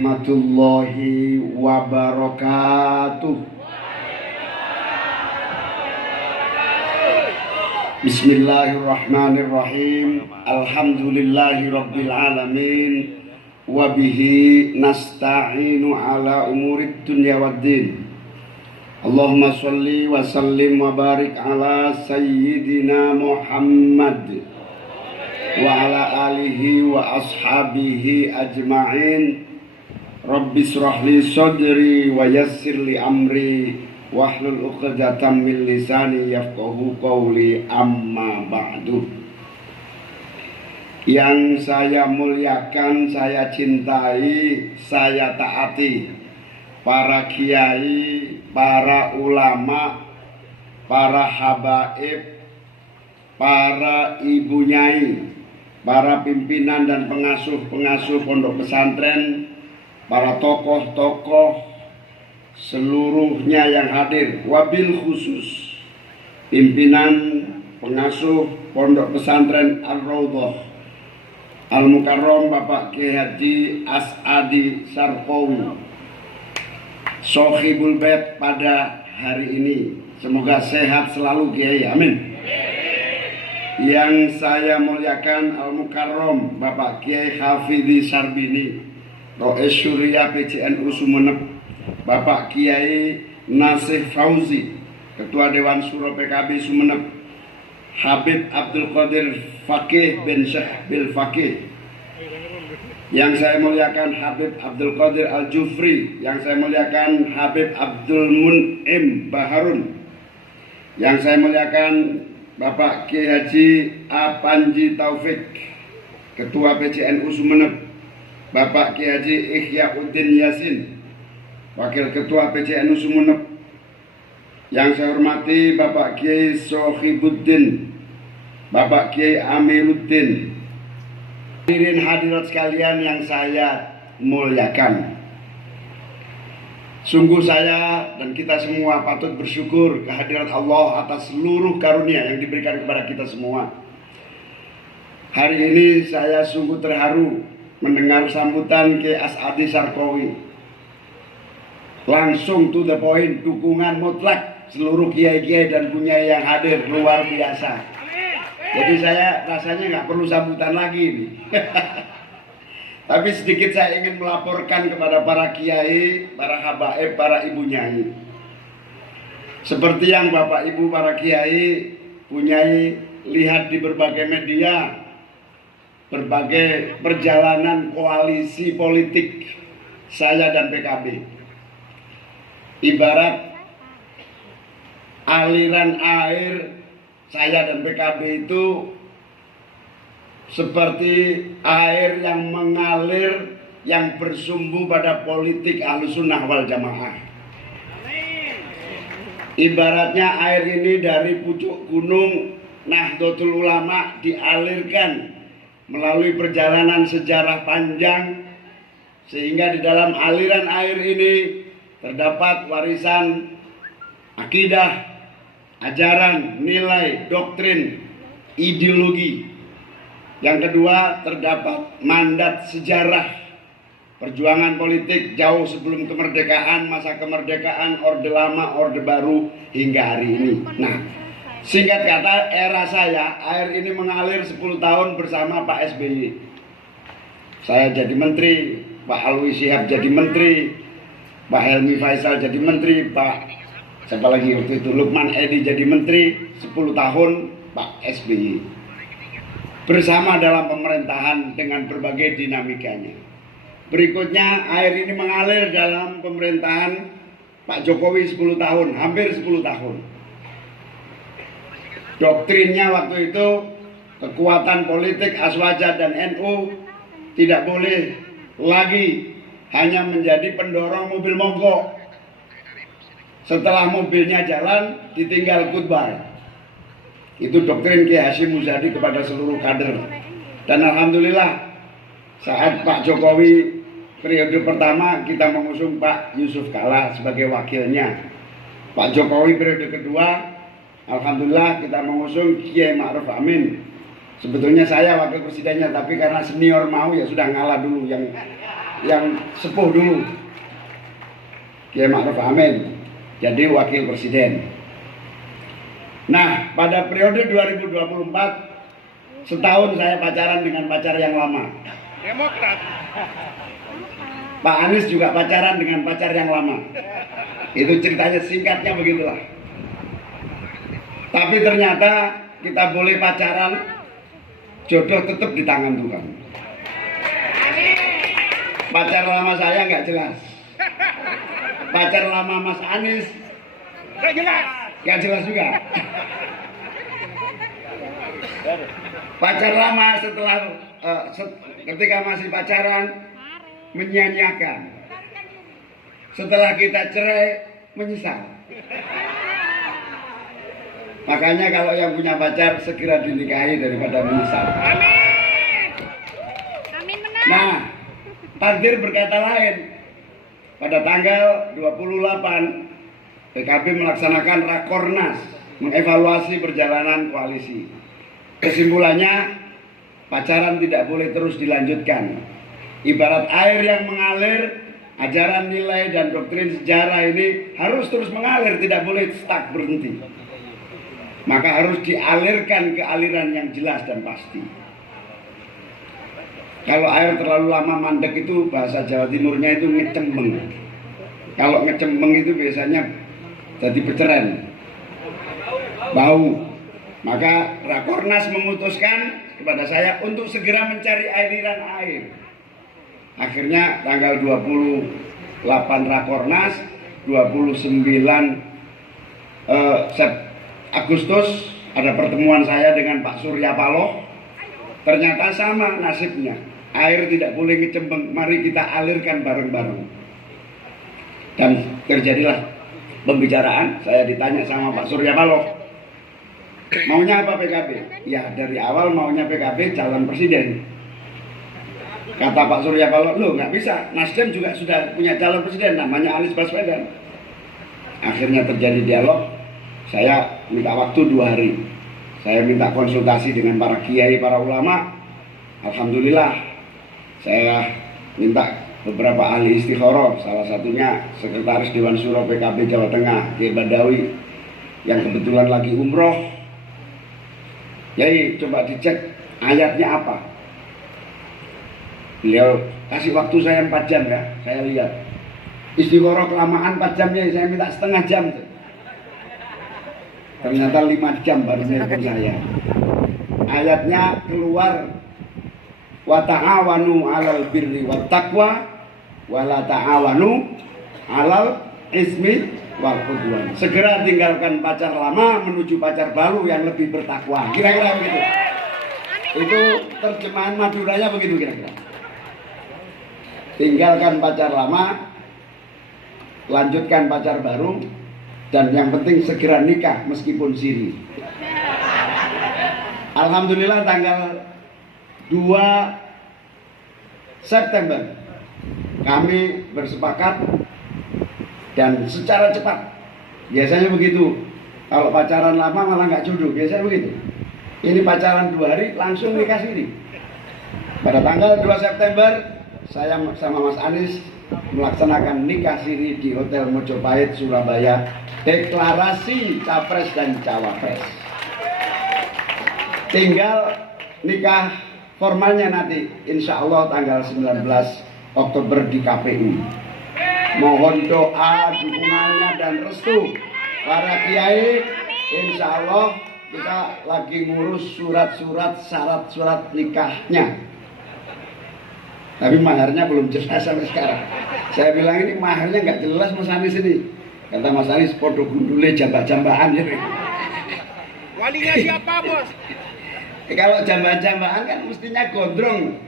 warahmatullahi wabarakatuh. Bismillahirrahmanirrahim. Alhamdulillahi rabbil alamin. Wabihi nasta'inu ala umurid dunya waddin. Allahumma sholli wa sallim wa barik ala sayyidina Muhammad wa ala alihi wa ashabihi ajma'in. Rabbi shrah li sadri wa yassir li amri wahlul 'uqdatam min lisani yafqahu qawli, amma ba'du. Yang saya muliakan, saya cintai, saya taati para kiai, para ulama, para habaib, para ibu nyai, para pimpinan dan pengasuh-pengasuh pondok pesantren, para tokoh-tokoh seluruhnya yang hadir, wabil khusus pimpinan pengasuh pondok pesantren Ar-Raudhah Al-Mukarram Bapak Kiai Haji As'adi Sarqawi, Sohibul Bait pada hari ini. Semoga sehat selalu Kiai, amin. Yang saya muliakan Al-Mukarram Bapak Kiai Hafidhi Sarbini, Rois Syuriah PCNU Sumeneb, Bapak Kiai Nasih Fauzi, Ketua Dewan Syuro PKB Sumeneb, Habib Abdul Qadir Fakih bin Syekh Bil Fakih. Yang saya muliakan Habib Abdul Qadir Al-Jufri, yang saya muliakan Habib Abdul Mun'im Baharun, yang saya muliakan Bapak Kiai Haji A. Panji Taufik, Ketua PCNU Sumeneb, Bapak Kiai Haji Ihyauddin Yasin, Wakil Ketua PCNU Sumeneb. Yang saya hormati Bapak Kiai Sohibuddin, Bapak Kiai Amiruddin. Hadirin hadirat sekalian yang saya muliakan, sungguh saya dan kita semua patut bersyukur kehadirat Allah atas seluruh karunia yang diberikan kepada kita semua. Hari ini saya sungguh terharu mendengar sambutan Kiai As'adi Sarqawi. Langsung to the point, dukungan mutlak seluruh kiai-kiai dan bunyai yang hadir, luar biasa. Jadi saya rasanya nggak perlu sambutan lagi nih. Tapi sedikit saya ingin melaporkan kepada para kiai, para habaib, para ibu nyai. Seperti yang Bapak Ibu para kiai, bunyai lihat di berbagai media, berbagai perjalanan koalisi politik saya dan PKB. Ibarat aliran air, saya dan PKB itu seperti air yang mengalir, yang bersumbu pada politik Ahlussunnah wal Jamaah. Ibaratnya air ini dari pucuk gunung Nahdlatul Ulama dialirkan melalui perjalanan sejarah panjang, sehingga di dalam aliran air ini terdapat warisan akidah, ajaran, nilai, doktrin, ideologi. Yang kedua, terdapat mandat sejarah perjuangan politik jauh sebelum kemerdekaan, masa kemerdekaan, Orde Lama, Orde Baru, hingga hari ini. Nah, singkat kata, era saya, air ini mengalir 10 tahun bersama Pak SBY. Saya jadi menteri, Pak Alwi Shihab jadi menteri, Pak Helmi Faisal jadi menteri, Pak siapa lagi waktu itu, Lukman Edi jadi menteri, 10 tahun Pak SBY. Bersama dalam pemerintahan dengan berbagai dinamikanya. Berikutnya air ini mengalir dalam pemerintahan Pak Jokowi 10 tahun, hampir 10 tahun. Doktrinnya waktu itu kekuatan politik Aswaja dan NU tidak boleh lagi hanya menjadi pendorong mobil mogok. Setelah mobilnya jalan, ditinggal goodbye. Itu doktrin Kiai Hasyim Muzadi kepada seluruh kader. Dan alhamdulillah, saat Pak Jokowi periode pertama, kita mengusung Pak Yusuf Kalla sebagai wakilnya. Pak Jokowi periode kedua, alhamdulillah kita mengusung Kiai Ma'ruf Amin. Sebetulnya saya wakil presidennya, tapi karena senior mau ya sudah ngalah dulu. yang sepuh dulu, Kiai Ma'ruf Amin, jadi wakil presiden. Nah, pada periode 2024, setahun saya pacaran dengan pacar yang lama. Demokrat. Pak Anies juga pacaran dengan pacar yang lama. Itu ceritanya, singkatnya begitulah. Tapi ternyata kita boleh pacaran, jodoh tetap di tangan Tuhan. Pacar lama saya nggak jelas. Pacar lama Mas Anies Nggak jelas. nggak jelas juga. Pacar lama setelah ketika masih pacaran menyanyiakan. Setelah kita cerai menyesal. Makanya kalau yang punya pacar segera dinikahi daripada menyesal. Amin. Amin benar. Nah, takdir berkata lain. Pada tanggal 28 PKB melaksanakan Rakornas mengevaluasi perjalanan koalisi. Kesimpulannya, pacaran tidak boleh terus dilanjutkan. Ibarat air yang mengalir, ajaran nilai dan doktrin sejarah ini harus terus mengalir, tidak boleh stuck berhenti. Maka harus dialirkan ke aliran yang jelas dan pasti. Kalau air terlalu lama mandek itu bahasa Jawa Timurnya itu ngecembeng. Kalau ngecembeng itu biasanya jadi beceren, bau. Maka Rakornas memutuskan kepada saya untuk segera mencari aliran air. Akhirnya tanggal 28 Rakornas, 29 Agustus ada pertemuan saya dengan Pak Surya Paloh. Ternyata sama nasibnya. Air tidak boleh ngecembeng, mari kita alirkan bareng-bareng. Dan terjadilah pembicaraan, saya ditanya sama Pak Surya Paloh, maunya apa PKB? Ya dari awal maunya PKB calon presiden. Kata Pak Surya Paloh, loh nggak bisa, Nasdem juga sudah punya calon presiden, namanya Anies Baswedan. Akhirnya terjadi dialog, saya minta waktu 2 hari. Saya minta konsultasi dengan para kiai, para ulama. Alhamdulillah, saya minta beberapa ahli istikharah, salah satunya Sekretaris Dewan Syuro PKB Jawa Tengah, Kiai Badawi, yang kebetulan lagi umroh. Yai, coba dicek ayatnya apa. Beliau kasih waktu saya 4 jam ya, saya lihat. Istikharah kelamaan 4 jam ya, saya minta setengah jam. Ternyata 5 jam baru nelpon saya. Ayatnya keluar, wa ta'awanu 'alal birri wat taqwa wa la ta'awanu 'alal ismi wal 'udwan. Segera tinggalkan pacar lama menuju pacar baru yang lebih bertakwa. Kira-kira begitu. Itu terjemahan Maduranya begitu kira-kira. Tinggalkan pacar lama, lanjutkan pacar baru, dan yang penting segera nikah meskipun siri. Alhamdulillah tanggal 2 September kami bersepakat dan secara cepat. Biasanya begitu. Kalau pacaran lama malah nggak jodoh, biasanya begitu. Ini pacaran 2 hari langsung nikah siri. Pada tanggal 2 September saya sama Mas Anies melaksanakan nikah siri di Hotel Mojopahit, Surabaya. Deklarasi capres dan cawapres. Tinggal nikah formalnya nanti, insya Allah tanggal 19 Oktober di KPU. Mohon doa, dukungannya dan restu para kiai. Insya Allah kita lagi ngurus surat-surat, syarat-surat nikahnya. Tapi maharnya belum jelas sampai sekarang. Saya bilang ini maharnya nggak jelas Mas Anies ini. Kata Mas Anies, podo gundule jambak-jambakan ya. Walinya siapa, Bos? Kalau jambak-jambakan kan mestinya gondrong.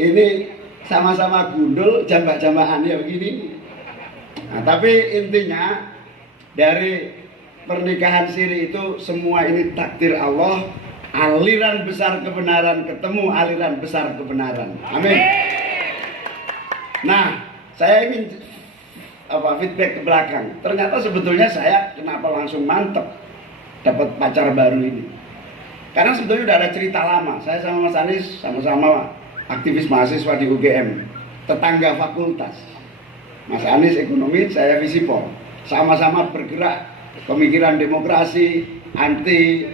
Ini sama-sama gundul, jambak-jambakan ya begini. Nah, tapi intinya dari pernikahan siri itu semua ini takdir Allah. Aliran besar kebenaran ketemu aliran besar kebenaran. Amin. Nah, saya ingin feedback ke belakang. Ternyata sebetulnya saya kenapa langsung mantep dapat pacar baru ini. Karena sebetulnya udah ada cerita lama. Saya sama Mas Anies sama-sama aktivis mahasiswa di UGM. tetangga fakultas. Mas Anies ekonomi, saya visipol. Sama-sama bergerak pemikiran demokrasi, anti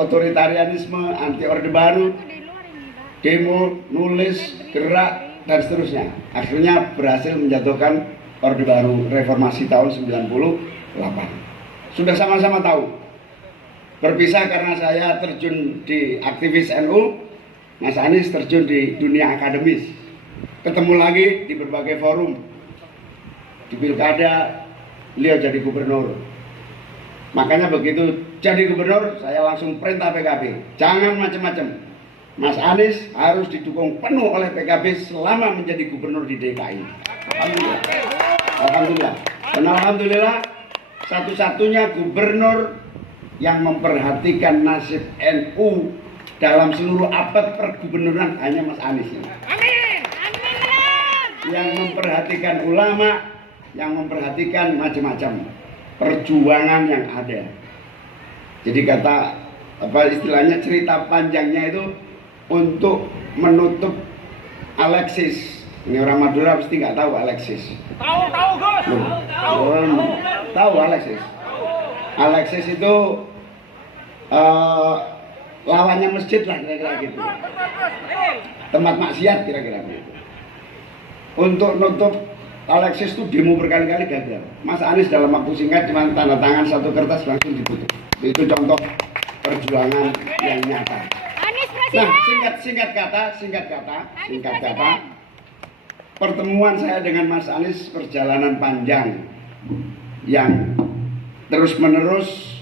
otoritarianisme, anti orde baru, demo, nulis, gerak, dan seterusnya. Akhirnya berhasil menjatuhkan orde baru reformasi tahun 98. Sudah sama-sama tahu. Berpisah karena saya terjun di aktivis NU, Mas Anies terjun di dunia akademis. Ketemu lagi di berbagai forum. Di pilkada, beliau jadi gubernur. Makanya begitu jadi gubernur, saya langsung perintah PKB, jangan macam-macam. Mas Anies harus didukung penuh oleh PKB selama menjadi gubernur di DKI. Alhamdulillah. Alhamdulillah. Dan alhamdulillah, satu-satunya gubernur yang memperhatikan nasib NU dalam seluruh abad pergubernuran hanya Mas Anies. Amin. Yang memperhatikan ulama, yang memperhatikan macam-macam perjuangan yang ada. Jadi kata istilahnya cerita panjangnya itu untuk menutup Alexis. Ini orang Madura pasti nggak tahu Alexis. Tahu Gus. Tahu Alexis. Alexis itu lawannya masjid lah kira-kira gitu. Tempat maksiat kira-kira gitu. Untuk nutup Alexis itu demo berkali-kali gagal. Mas Anies dalam waktu singkat cuma tanda tangan satu kertas langsung ditutup. Itu contoh perjuangan yang nyata. Nah, singkat kata, pertemuan saya dengan Mas Anies perjalanan panjang yang terus-menerus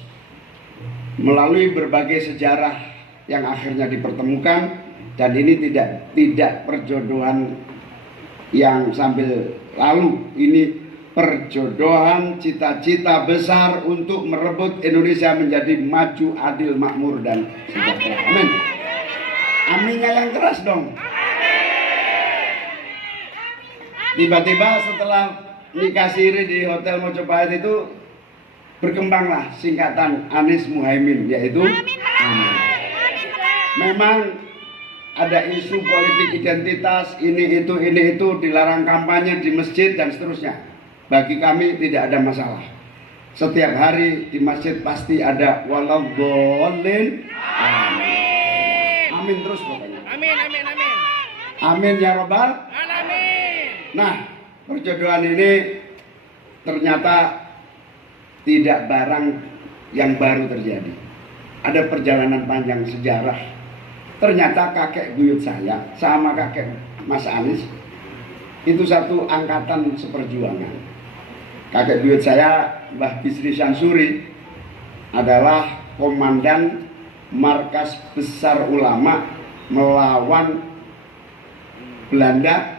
melalui berbagai sejarah yang akhirnya dipertemukan, dan ini tidak perjodohan yang sambil lalu, ini perjodohan cita-cita besar untuk merebut Indonesia menjadi maju, adil, makmur, dan sejahtera. Amin. Aminnya yang keras dong. Tiba-tiba setelah nikah siri di Hotel Mojopahit itu berkembanglah singkatan Anies Muhaimin, yaitu Amin. Memang ada isu politik identitas, ini itu dilarang kampanye di masjid dan seterusnya. Bagi kami tidak ada masalah. Setiap hari di masjid pasti ada waladhdallin. Amin. Amin terus pokoknya. Amin. Amin ya robbal. Amin. Nah, perjodohan ini ternyata tidak barang yang baru terjadi. Ada perjalanan panjang sejarah. Ternyata kakek buyut saya sama kakek Mas Anies itu satu angkatan seperjuangan. Kakek buyut saya, Mbah Bisri Syamsuri, adalah komandan markas besar ulama melawan Belanda,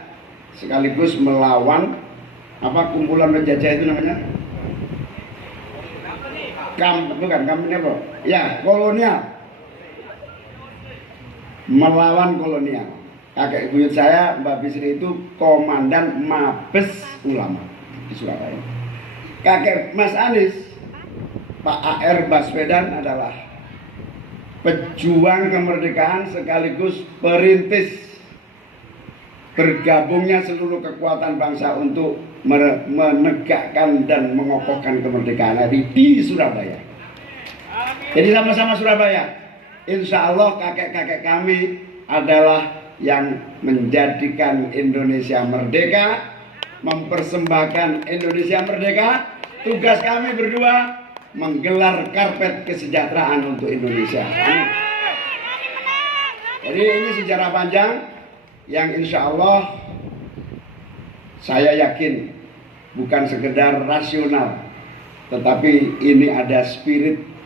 sekaligus melawan kumpulan penjajah itu namanya? Kolonial. Melawan kolonial. Kakek buyut saya, Mbak Bisri, itu komandan Mabes Ulama di Surabaya. Kakek Mas Anies, Pak A.R. Baswedan, adalah pejuang kemerdekaan sekaligus perintis bergabungnya seluruh kekuatan bangsa untuk menegakkan dan mengokohkan kemerdekaan di Surabaya. Jadi sama-sama Surabaya. Insya Allah kakek-kakek kami adalah yang menjadikan Indonesia merdeka, mempersembahkan Indonesia merdeka. Tugas kami berdua menggelar karpet kesejahteraan untuk Indonesia. Jadi ini sejarah panjang yang insya Allah saya yakin bukan sekedar rasional, tetapi ini ada spirit.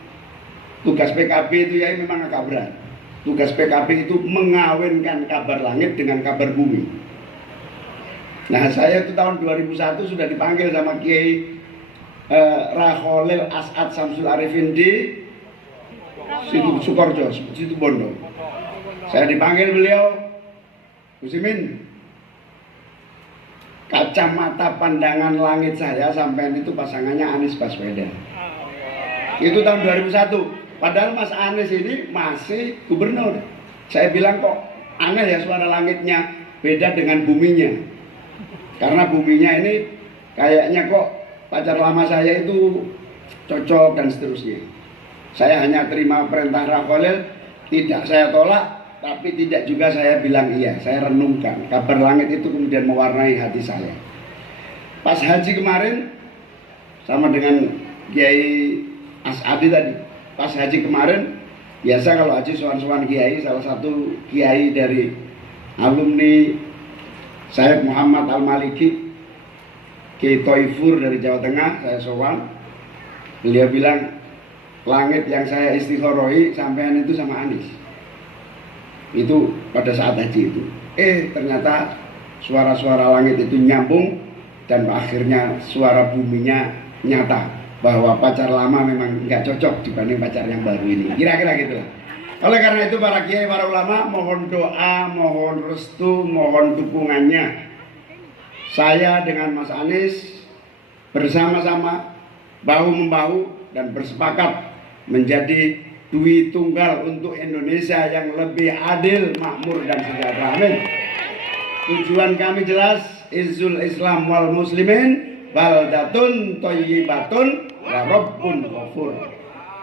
Tugas PKB itu ya memang agak berat. Tugas PKB itu mengawinkan kabar langit dengan kabar bumi. Nah, saya itu tahun 2001 sudah dipanggil sama Kiai Rakholil As'ad Samsul Arifin di Sukorjo, Situ Bondo. Saya dipanggil beliau, Musimin, kacamata pandangan langit saya sampai itu pasangannya Anies Baswedan. Itu tahun 2001. Padahal Mas Anies ini masih gubernur. Saya bilang kok aneh ya suara langitnya beda dengan buminya. Karena buminya ini kayaknya kok pacar lama saya itu cocok dan seterusnya. Saya hanya terima perintah Rafael, tidak saya tolak, tapi tidak juga saya bilang iya. Saya renungkan. Kabar langit itu kemudian mewarnai hati saya. Pas haji kemarin, sama dengan Kiai As'adi tadi. Pas haji kemarin, biasa kalau haji sowan-sowan Kiai, salah satu Kiai dari alumni Syekh Muhammad Al-Maliki, Kiai Toifur dari Jawa Tengah, saya sowan. Beliau bilang, langit yang saya istikharoi sampean itu sama Anies. Itu pada saat haji itu. Ternyata suara-suara langit itu nyambung dan akhirnya suara buminya nyata bahwa pacar lama memang nggak cocok dibanding pacar yang baru ini. Kira-kira gitulah. Oleh karena itu para kiai, para ulama, mohon doa, mohon restu, mohon dukungannya. Saya dengan Mas Anies bersama-sama bahu-membahu dan bersepakat menjadi dui tunggal untuk Indonesia yang lebih adil, makmur dan sejahtera. Amin. Tujuan kami jelas, izzul Islam wal muslimin, baldatun thayyibatun wa rabbun ghafur.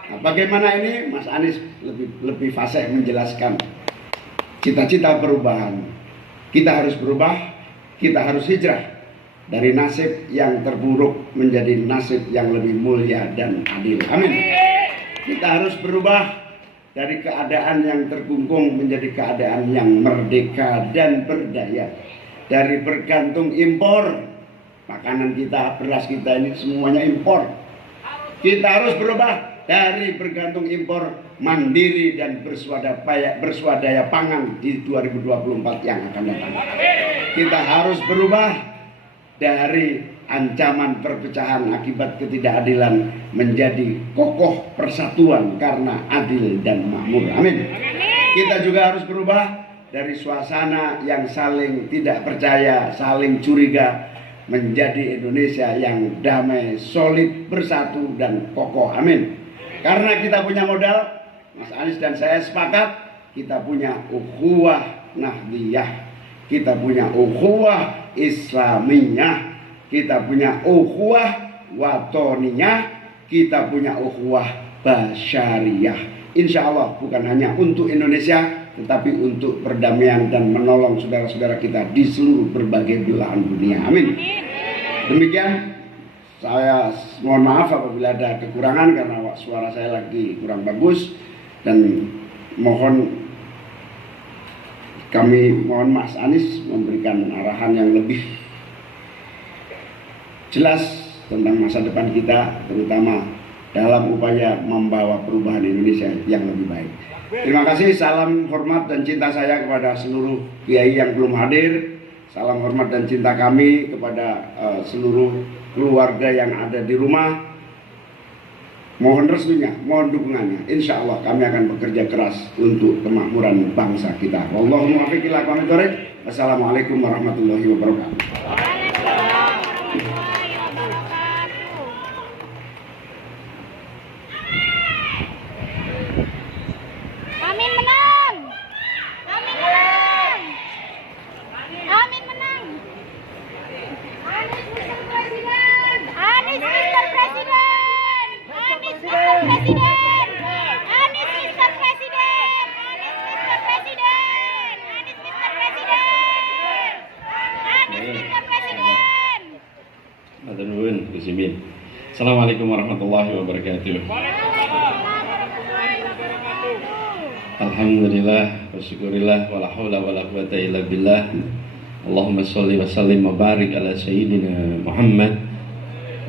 Nah, bagaimana ini Mas Anies lebih fasih menjelaskan cita-cita perubahan. Kita harus berubah, kita harus hijrah dari nasib yang terburuk menjadi nasib yang lebih mulia dan adil. Amin. Kita harus berubah dari keadaan yang terkungkung menjadi keadaan yang merdeka dan berdaya. Dari bergantung impor, makanan kita, beras kita ini semuanya impor. Kita harus berubah dari bergantung impor, mandiri dan bersuadaya pangan di 2024 yang akan datang. Kita harus berubah dari ancaman perpecahan akibat ketidakadilan menjadi kokoh persatuan karena adil dan makmur. Amin. Kita juga harus berubah dari suasana yang saling tidak percaya, saling curiga, menjadi Indonesia yang damai, solid, bersatu dan kokoh. Amin. Karena kita punya modal, Mas Anies dan saya sepakat, kita punya ukhuwah nahdiyah, kita punya ukhuwah islamiyah, kita punya ukhuwah watoniyah, kita punya ukhuwah basyariyah. Insya Allah bukan hanya untuk Indonesia, tetapi untuk perdamaian dan menolong saudara-saudara kita di seluruh berbagai belahan dunia. Amin. Demikian, saya mohon maaf apabila ada kekurangan karena suara saya lagi kurang bagus, dan kami mohon Mas Anies memberikan arahan yang lebih jelas tentang masa depan kita, terutama dalam upaya membawa perubahan Indonesia yang lebih baik. Terima kasih, salam hormat dan cinta saya kepada seluruh kiai yang belum hadir. Salam hormat dan cinta kami kepada seluruh keluarga yang ada di rumah. Mohon restunya, mohon dukungannya. Insya Allah kami akan bekerja keras untuk kemakmuran bangsa kita. Wallahu muwaffiq ila aqwamit thoriq. Wassalamualaikum warahmatullahi wabarakatuh. Amin menang. Amin menang. Amin menang. Anies Mr. Presiden. Anies Mr. Presiden. Anies Mr. Presiden. Anies Mr. Presiden. Anies Mr. Presiden. Anies Mr. Presiden. Anies Mr. Presiden. Matur nuwun Gus Imin. Assalamualaikum warahmatullahi wabarakatuh. Alhamdulillah wa syukurillah wa la haula wa la quwata illa billah. Allahumma sholli wa sallim wa barik ala sayyidina Muhammad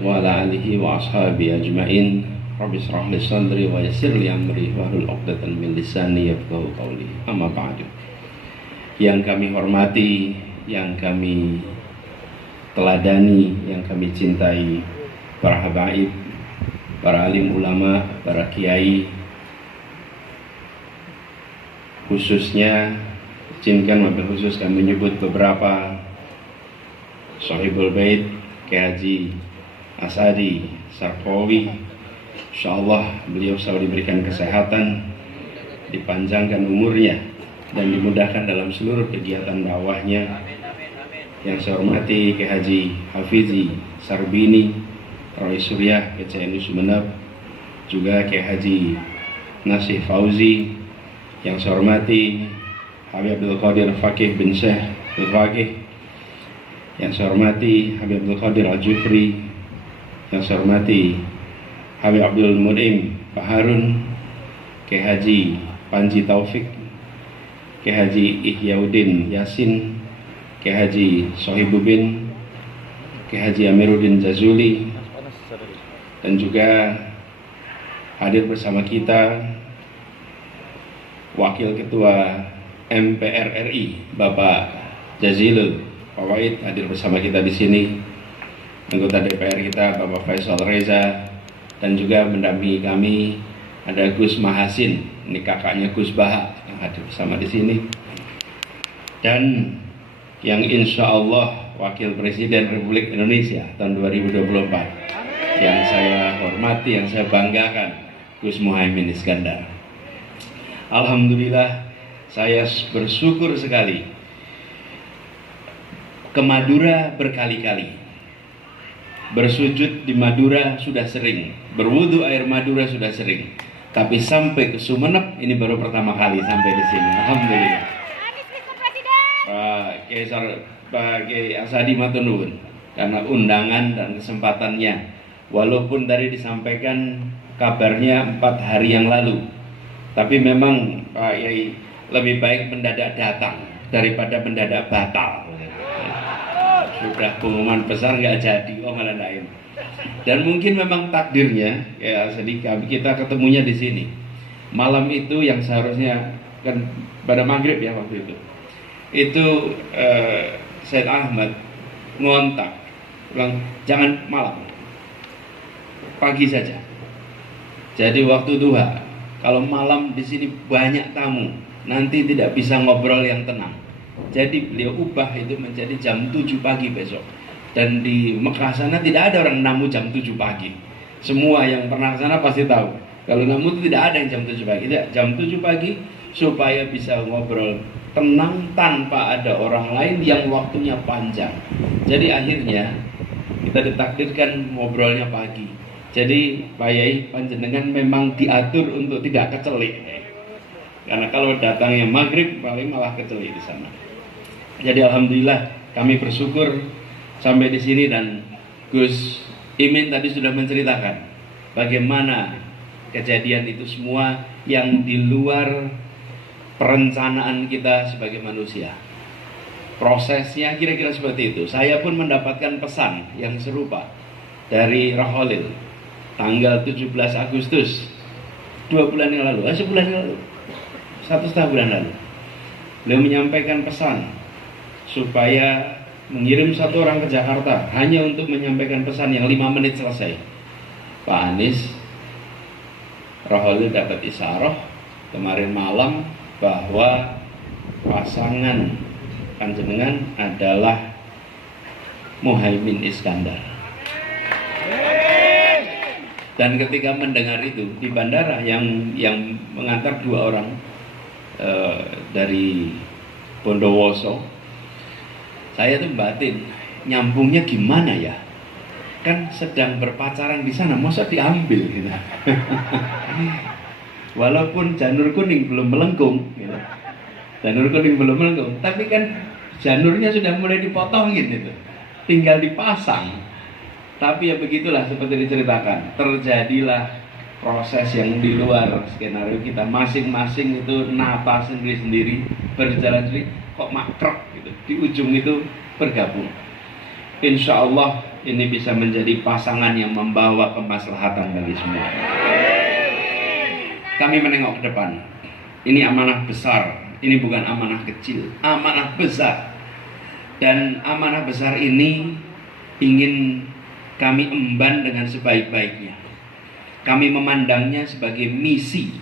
wa ala alihi wa ashabi ajmain. Rabbi shrah li sadri wa yassir li amri wahlul 'uqdatam min lisani yafqahu qawli. Amma ba'du. Yang kami hormati, yang kami teladani, yang kami cintai, para habaib, para alim ulama, para kiai, khususnya izinkan wabil khusus kami menyebut beberapa Sahibul Bait, Kiai Haji As'adi Sarqawi. Insyaallah beliau selalu diberikan kesehatan, dipanjangkan umurnya, dan dimudahkan dalam seluruh kegiatan dakwahnya. Yang saya hormati Kiai Haji Hafizi Sarbini, Roy Surya PCNU Sumeneb, juga Kiai Haji Nasih Fauzi. Yang saya hormati Habib Abdul Qadir Fakih bin Syekh Al-Fakih. Yang saya hormati Habib Abdul Qadir Al-Jufri. Yang saya hormati Habib Abdul Munim Pak Harun, Kiai Haji Panji Taufik, Kiai Haji Ihyauddin Yasin, Kiai Haji Sohibuddin, Kiai Haji Amiruddin Jazuli, dan juga hadir bersama kita Wakil Ketua MPR RI Bapak Jazilul Fawaid, hadir bersama kita di sini. Anggota DPR kita Bapak Faisal Reza, dan juga mendampingi kami ada Gus Mahasin, ini kakaknya Gus Baha yang hadir bersama di sini. Dan yang insya Allah Wakil Presiden Republik Indonesia tahun 2024 yang saya hormati, yang saya banggakan, Gus Muhaimin Iskandar. Alhamdulillah, saya bersyukur sekali. Ke Madura berkali-kali, bersujud di Madura sudah sering, berwudu air Madura sudah sering, tapi sampai ke Sumeneb ini baru pertama kali sampai di sini. Alhamdulillah. Pak Kiai Asadi matur nuwun karena undangan dan kesempatannya. Walaupun tadi disampaikan kabarnya 4 hari yang lalu, tapi memang Pak Kiai lebih baik mendadak datang daripada mendadak batal. Sudah pengumuman besar nggak jadi, malah lain. Dan mungkin memang takdirnya, ya sedikit kita ketemunya di sini. Malam itu yang seharusnya kan pada maghrib ya waktu itu Said Ahmad ngontak, bilang jangan malam, pagi saja. Jadi waktu duha, kalau malam di sini banyak tamu, nanti tidak bisa ngobrol yang tenang. Jadi beliau ubah itu menjadi jam 7 pagi besok. Dan di Mekah sana tidak ada orang namu jam 7 pagi. Semua yang pernah ke sana pasti tahu. Kalau namu itu tidak ada yang jam 7 pagi. Tidak, jam 7 pagi supaya bisa ngobrol tenang tanpa ada orang lain yang waktunya panjang. Jadi akhirnya kita ditakdirkan ngobrolnya pagi. Jadi Pak Yai panjenengan memang diatur untuk tidak kecelik. Karena kalau datangnya maghrib paling malah kecelik di sana. Jadi alhamdulillah kami bersyukur sampai di sini, dan Gus Imin tadi sudah menceritakan bagaimana kejadian itu semua yang di luar perencanaan kita sebagai manusia. Prosesnya kira-kira seperti itu. Saya pun mendapatkan pesan yang serupa dari Roholil tanggal 17 Agustus 2 bulan yang lalu, sebulan yang lalu, 1,5 bulan lalu. Beliau menyampaikan pesan supaya mengirim 1 orang ke Jakarta hanya untuk menyampaikan pesan yang 5 menit selesai. Pak Anies, Roholil dapat isyarah kemarin malam bahwa pasangan panjenengan adalah Muhaimin Iskandar. Dan ketika mendengar itu di bandara, yang mengantar 2 orang dari Bondowoso, saya tuh batin, nyambungnya gimana ya? Kan sedang berpacaran di sana, masa diambil gitu. Walaupun janur kuning belum melengkung, gitu. Janur kuning belum melengkung, tapi kan janurnya sudah mulai dipotongin gitu, tinggal dipasang. Tapi ya begitulah, seperti diceritakan, terjadilah proses yang di luar skenario kita. Masing-masing itu nata sendiri-sendiri, berjalan sendiri, kok makrek gitu. Di ujung itu bergabung. Insya Allah ini bisa menjadi pasangan yang membawa kemaslahatan bagi semua. Kami menengok ke depan. Ini amanah besar. Ini bukan amanah kecil, amanah besar. Dan amanah besar ini ingin kami emban dengan sebaik-baiknya. Kami memandangnya sebagai misi,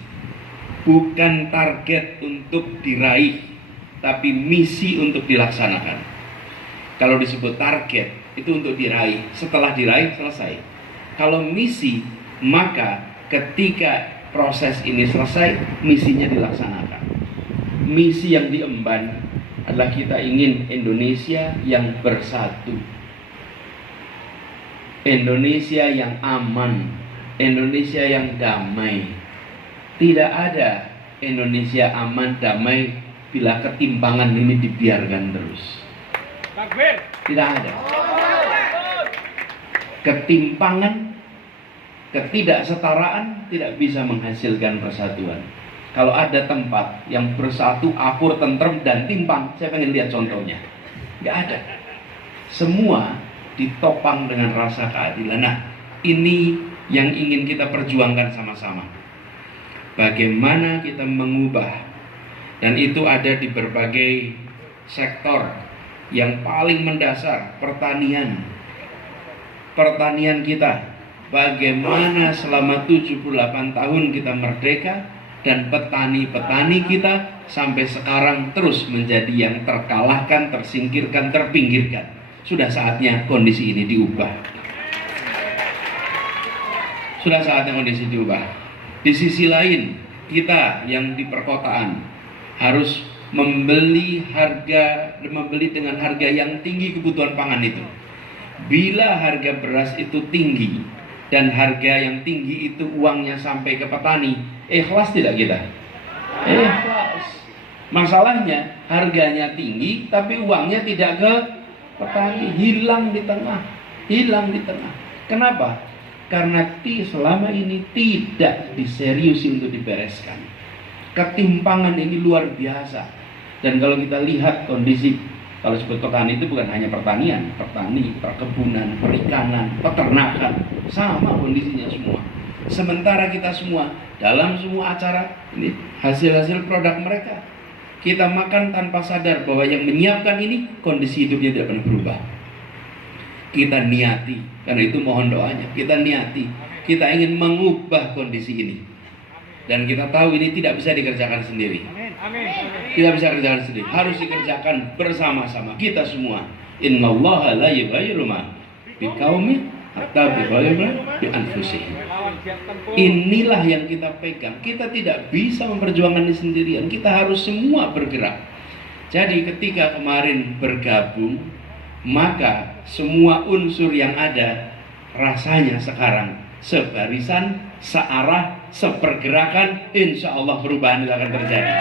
bukan target untuk diraih, tapi misi untuk dilaksanakan. Kalau disebut target, itu untuk diraih. Setelah diraih, selesai. Kalau misi, maka ketika proses ini selesai, misinya dilaksanakan. misi yang diemban adalah kita ingin Indonesia yang bersatu, Indonesia yang aman, Indonesia yang damai. Tidak ada Indonesia aman damai bila ketimpangan ini dibiarkan terus. Takbir. Tidak ada. Ketimpangan, ketidaksetaraan tidak bisa menghasilkan persatuan. Kalau ada tempat yang bersatu, akur, tentrem, dan timpang, saya pengen lihat contohnya. Nggak ada. Semua ditopang dengan rasa keadilan. Nah, ini yang ingin kita perjuangkan sama-sama. Bagaimana kita mengubah, dan itu ada di berbagai sektor. Yang paling mendasar, pertanian. Pertanian kita, bagaimana selama 78 tahun kita merdeka, dan petani-petani kita sampai sekarang terus menjadi yang terkalahkan, tersingkirkan, terpinggirkan. Sudah saatnya kondisi ini diubah. Sudah saatnya kondisi diubah. Di sisi lain, kita yang di perkotaan harus membeli dengan harga yang tinggi kebutuhan pangan itu. Bila harga beras itu tinggi dan harga yang tinggi itu uangnya sampai ke petani, ikhlas tidak kita? Ikhlas. Masalahnya harganya tinggi tapi uangnya tidak ke petani, hilang di tengah. Kenapa? Karena selama ini tidak diseriusi untuk dibereskan. Ketimpangan ini luar biasa. Dan kalau kita lihat kondisi, kalau sebut petani itu bukan hanya pertanian, petani, perkebunan, perikanan, peternakan, sama kondisinya semua. Sementara kita semua dalam semua acara ini hasil-hasil produk mereka, kita makan tanpa sadar bahwa yang menyiapkan ini kondisi hidupnya tidak pernah berubah. Kita niati, karena itu mohon doanya, kita niati, kita ingin mengubah kondisi ini. Dan kita tahu ini tidak bisa dikerjakan sendiri. Tidak bisa dikerjakan sendiri, harus dikerjakan bersama-sama kita semua. Innallaha la yughayyiru ma biqaumin hatta yughayyiru bi anfusihim. Inilah yang kita pegang. Kita tidak bisa memperjuangkan ini sendirian. Kita harus semua bergerak. Jadi ketika kemarin bergabung, maka semua unsur yang ada rasanya sekarang sebarisan, searah, sepergerakan, insya Allah perubahan itu akan terjadi.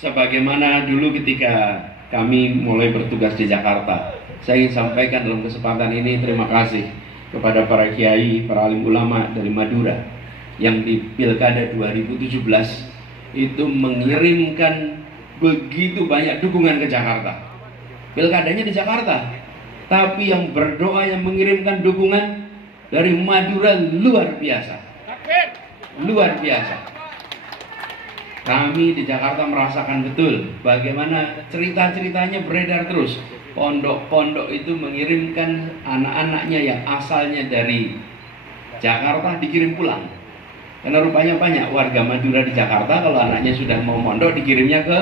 Sebagaimana dulu ketika kami mulai bertugas di Jakarta, saya ingin sampaikan dalam kesempatan ini terima kasih kepada para kiai, para alim ulama dari Madura yang di Pilkada 2017 itu mengirimkan begitu banyak dukungan ke Jakarta. Pilkadanya di Jakarta, tapi yang berdoa, yang mengirimkan dukungan dari Madura luar biasa. Luar biasa. Kami di Jakarta merasakan betul bagaimana cerita-ceritanya beredar terus. Pondok-pondok itu mengirimkan anak-anaknya yang asalnya dari Jakarta dikirim pulang. Karena rupanya banyak warga Madura di Jakarta, kalau anaknya sudah mau mondok dikirimnya ke